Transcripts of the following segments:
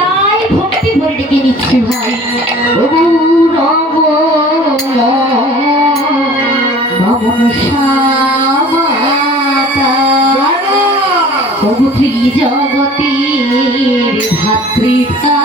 তাই ভক্তি ভরে ডেকে নিচ্ছি ভাই। জগতের ভাতৃতা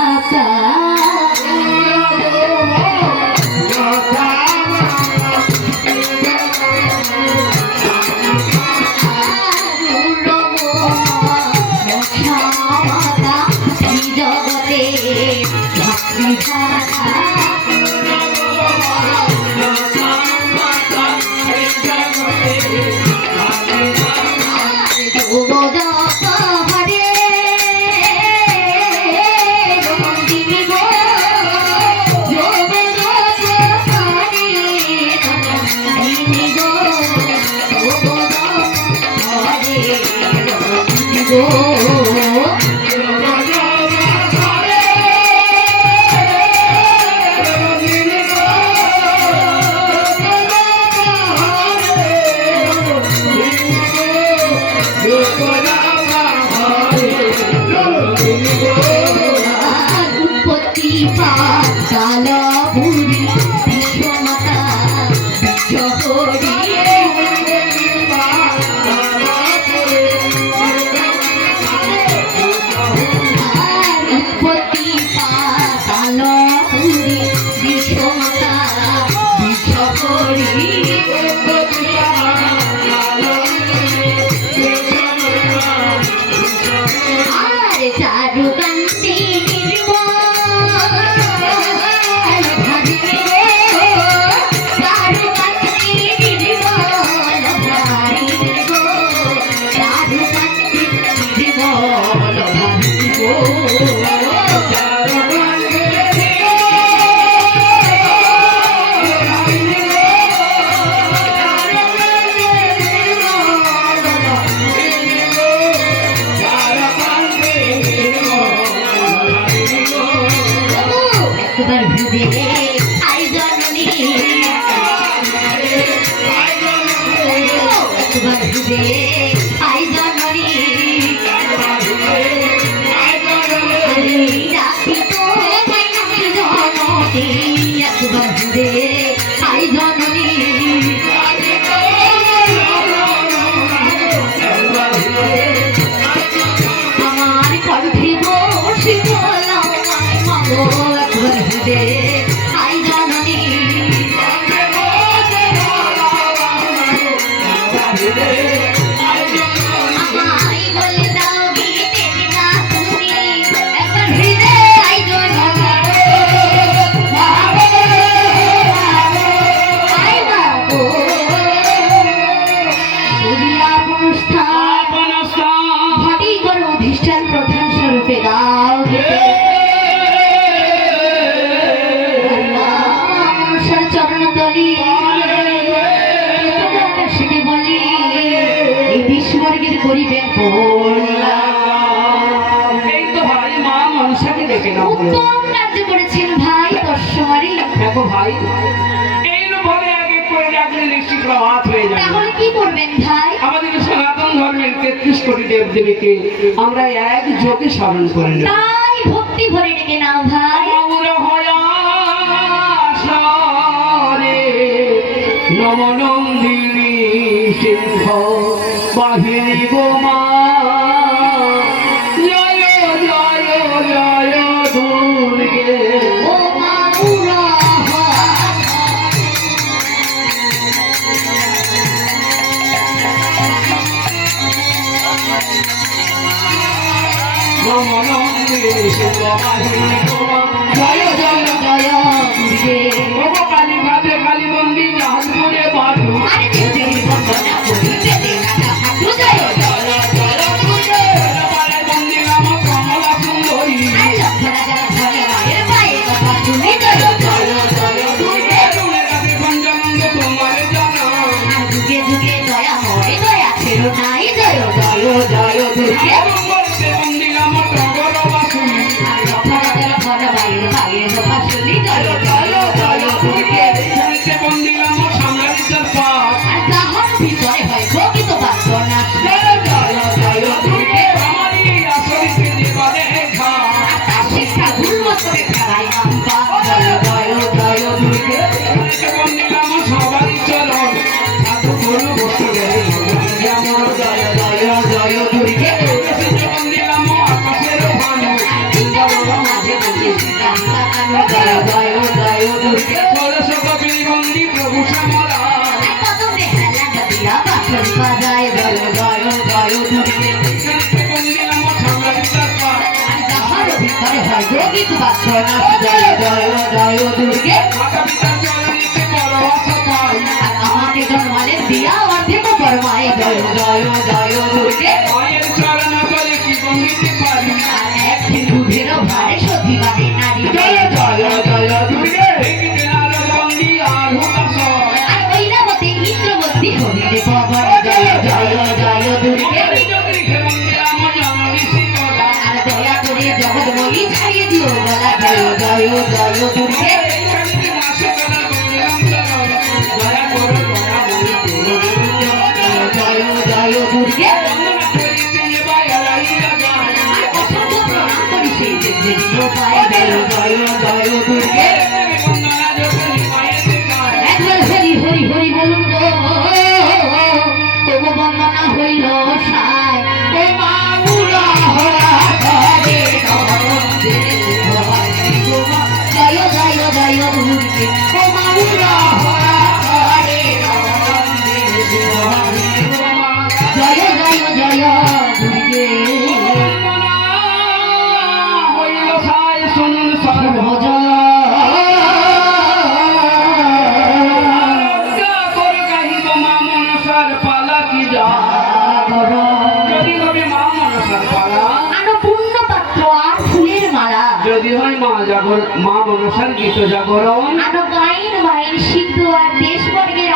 দেবদেবীকে আমরা এক যোগে স্মরণ করে নেব। তাই ভক্তি ভরে ডেকে নাও ভাই। নমনন্দিনী সিংহ বাহিনী গোমা জয় জয় জয় দুর্গে জয় জয় জয় দুর্গে কালী ঘাটে কালী মন্দির জাহাজ করে বাঁধো মন্দির আমার কমলা সুন্দরী পঞ্চানন্দ তোমার জানা যুগে যুগে দয়া হয় দয়া ছিল নাই জয় জয় জয় দুর্গে মন্দির আমার টগর বাসুনি মন্দির আমার সামনে ভিতরে জয় জয় জয় দুর্গে ষোড়শ কপিল বন্দী প্রভু শ্যামলা কত বেহালা দিয়া বাসন বাজায় জয় জয় জয় দুর্গে বন্দী নাম সাম্রাজ্যের পার আর যাহার ভিতরে হয় যোগিত বাক্য নাশ জয় জয় জয় দুর্গে মাতা পিতার চরণেতে পরবাস পাই আর আমাকে জন্মালেন দিয়া অর্ধেক পরমায় জয় জয় জয় দুর্গে মায়ের চরণ তলে কি বন্দিতে পারি আর এক সিন্ধুদেরও ভারে সতী বাদে নারী জয় জয় জয় দুর্গে দেখিতে নারদ বন্দী আর হুতাশয় আর ঐরাবতী ইন্দ্রবতী হরিণে পবন জয় জয় জয় দুর্গে আর দয়া করে জগৎময়ী ছাড়িয়ে দিও গলা জয় জয় জয় দুর্গে জয় জয় দুর্গে আর অসংখ্য প্রণাম করি সেই যে পায় জয় জয় জয় দুর্গে একবার হরি হরি হরি বলুন গো তবু বন্দনা হইল সায় ও মা মুরা হরা করে জয় জয় জয় দুর্গে ও মা মুরা হরা করে জয় জয় জয় দুর্গে আনপূর্ণ পাত্র আর ফুলের মালা যদি হয় মা মনসার গীত জাগরণ আনো গাইন বাইন সিদ্ধ আর দেশ বর্গের